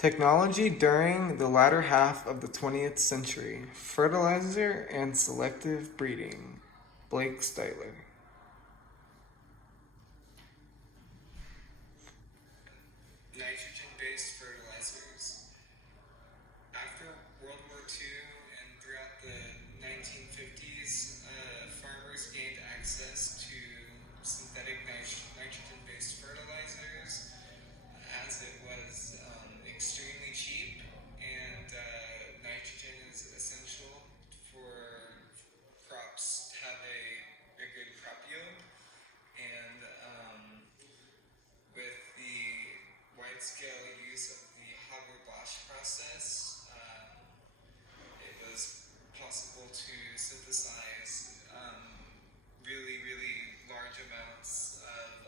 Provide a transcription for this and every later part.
Technology during the latter half of the 20th century. Fertilizer and selective breeding. Blake Styler. Nitrogen-based fertilizers. After World War II and throughout the 1950s, farmers gained access to synthetic nitrogen-based fertilizers as it was extremely cheap, and nitrogen is essential for crops to have a good crop yield. And with the wide-scale use of the Haber-Bosch process, it was possible to synthesize really, really large amounts of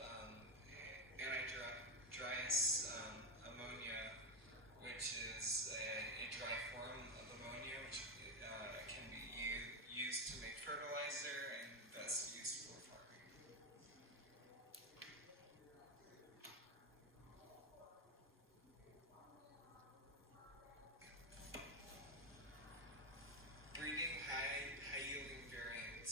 anhydrous ammonia, which is a dry form of ammonia, which can be used to make fertilizer and best used for farming. Breeding high yielding variants.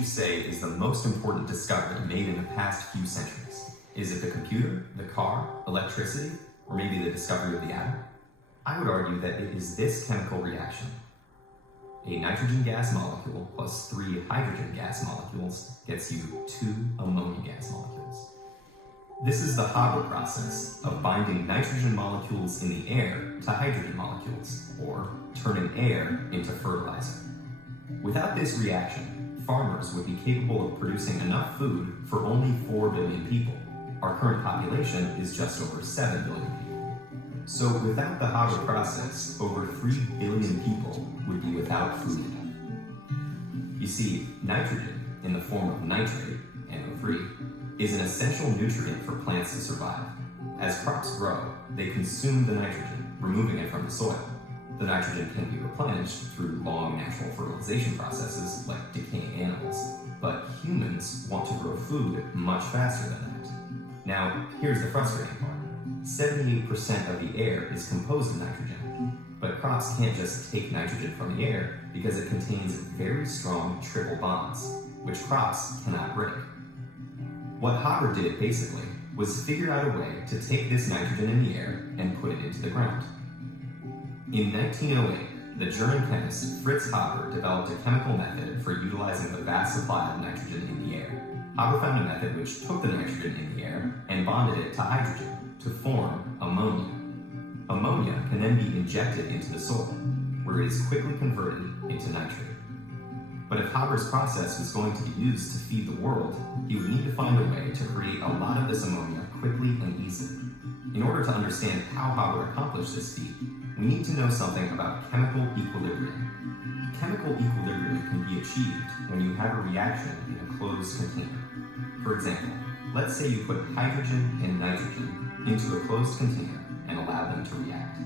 you say is the most important discovery made in the past few centuries? Is it the computer, the car, electricity, or maybe the discovery of the atom? I would argue that it is this chemical reaction. A nitrogen gas molecule plus 3 hydrogen gas molecules gets you 2 ammonia gas molecules. This is the Haber process of binding nitrogen molecules in the air to hydrogen molecules, or turning air into fertilizer. Without this reaction, farmers would be capable of producing enough food for only 4 billion people. Our current population is just over 7 billion people. So without the Haber process, over 3 billion people would be without food. You see, nitrogen, in the form of nitrate, NO3, is an essential nutrient for plants to survive. As crops grow, they consume the nitrogen, removing it from the soil. The nitrogen can be replenished through long natural fertilization processes like decaying animals, but humans want to grow food much faster than that. Now, here's the frustrating part. 78% of the air is composed of nitrogen, but crops can't just take nitrogen from the air because it contains very strong triple bonds, which crops cannot break. What Haber did, basically, was figure out a way to take this nitrogen in the air and put it into the ground. In 1908, the German chemist Fritz Haber developed a chemical method for utilizing the vast supply of nitrogen in the air. Haber found a method which took the nitrogen in the air and bonded it to hydrogen to form ammonia. Ammonia can then be injected into the soil, where it is quickly converted into nitrate. But if Haber's process was going to be used to feed the world, he would need to find a way to create a lot of this ammonia quickly and easily. In order to understand how Haber accomplished this feat, we need to know something about chemical equilibrium. Chemical equilibrium can be achieved when you have a reaction in a closed container. For example, let's say you put hydrogen and nitrogen into a closed container and allow them to react.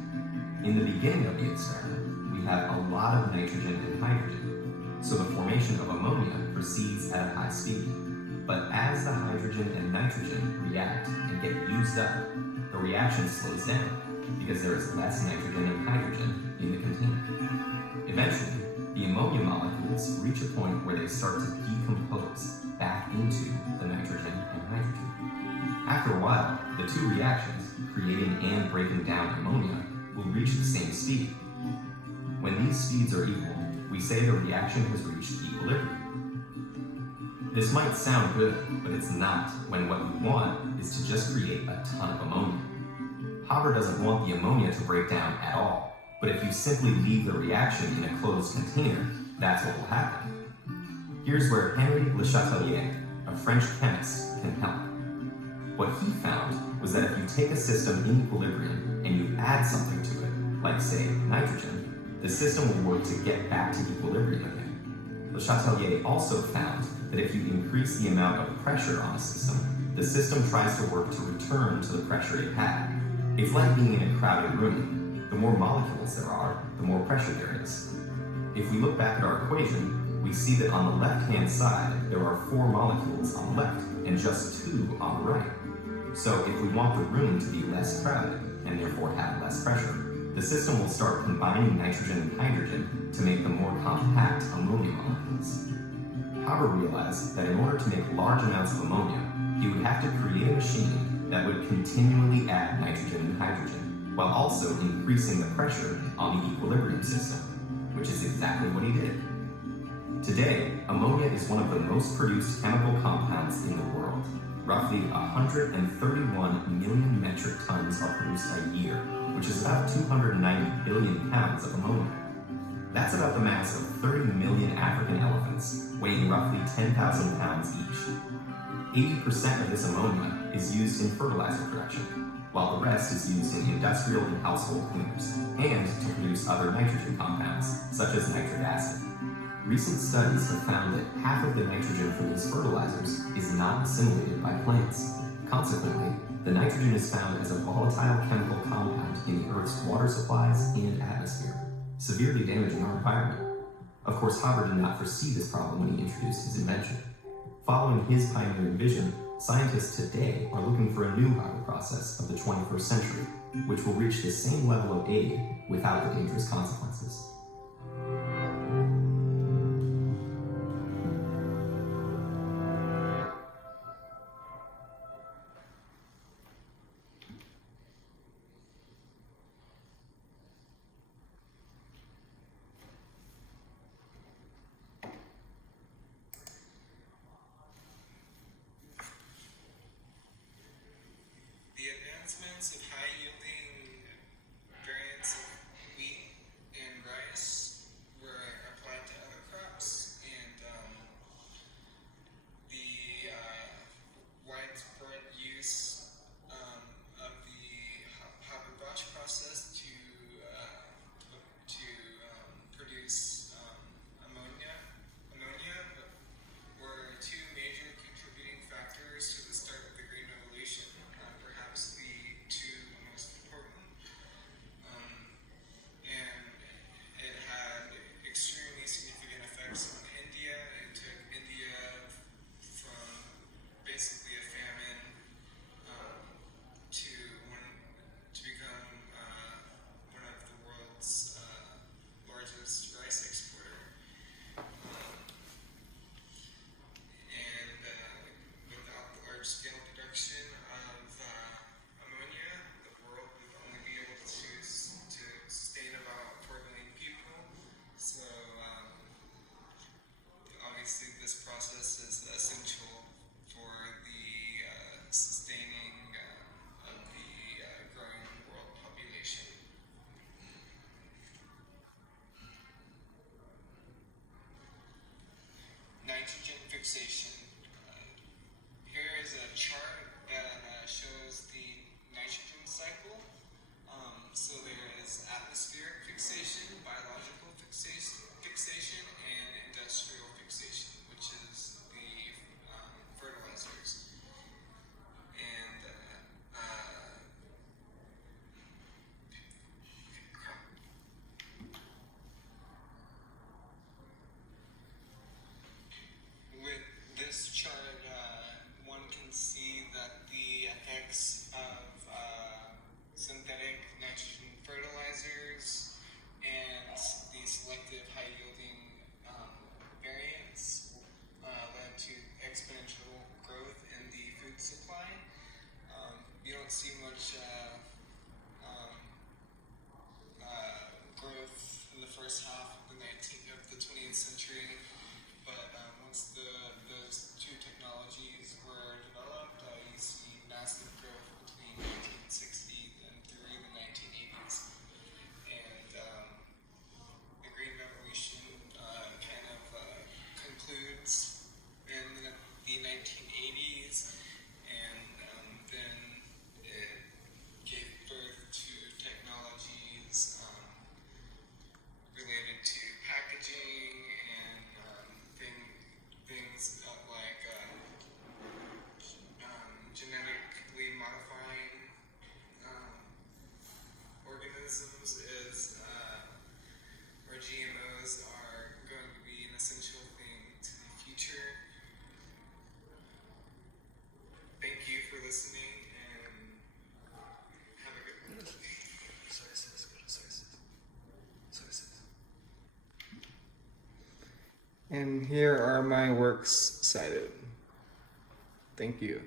In the beginning of the experiment, we have a lot of nitrogen and hydrogen, so the formation of ammonia proceeds at a high speed. But as the hydrogen and nitrogen react and get used up, the reaction slows down because there is less nitrogen and hydrogen in the container. Eventually, the ammonia molecules reach a point where they start to decompose back into the nitrogen and hydrogen. After a while, the two reactions, creating and breaking down ammonia, will reach the same speed. When these speeds are equal, we say the reaction has reached equilibrium. This might sound good, but it's not when what we want is to just create a ton of ammonia. Haber doesn't want the ammonia to break down at all, but if you simply leave the reaction in a closed container, that's what will happen. Here's where Henri Le Chatelier, a French chemist, can help. What he found was that if you take a system in equilibrium and you add something to it, like say nitrogen, the system will work to get back to equilibrium again. Le Chatelier also found that if you increase the amount of pressure on a system, the system tries to work to return to the pressure it had. It's like being in a crowded room. The more molecules there are, the more pressure there is. If we look back at our equation, we see that on the left-hand side, there are 4 molecules on the left and just 2 on the right. So if we want the room to be less crowded and therefore have less pressure, the system will start combining nitrogen and hydrogen to make the more compact ammonia molecules. Haber realized that in order to make large amounts of ammonia, he would have to create a machine that would continually add nitrogen and hydrogen, while also increasing the pressure on the equilibrium system, which is exactly what he did. Today, ammonia is one of the most produced chemical compounds in the world. Roughly 131 million metric tons are produced a year, which is about 290 billion pounds of ammonia. That's about the mass of 30 million African elephants, weighing roughly 10,000 pounds each. 80% of this ammonia is used in fertilizer production, while the rest is used in industrial and household cleaners, and to produce other nitrogen compounds, such as nitric acid. Recent studies have found that half of the nitrogen from these fertilizers is not assimilated by plants. Consequently, the nitrogen is found as a volatile chemical compound in the Earth's water supplies and atmosphere, severely damaging our environment. Of course, Haber did not foresee this problem when he introduced his invention. Following his pioneering vision, scientists today are looking for a new Haber process of the 21st century, which will reach the same level of aid without the dangerous consequences. nitrogen fixation. Here is a chart that shows the nitrogen cycle. So there is atmospheric fixation, biological fixation, and industrial fixation, which is the fertilizers. And with this chart, one can see that the effects of synthetic nitrogen fertilizers and the selective high-yielding variants led to exponential growth in the food supply. You don't see much growth in the first half of the 20th century, but once those two technologies were developed, you see massive growth between 1960 and through the 1980s. And the Green Revolution kind of concludes in the 1980s, and then it gave birth to technologies related to packaging and things like genetically modifying organisms or GMOs are going to be an essential thing to the future. Thank you for listening and have a good one. And here are my works cited. Thank you.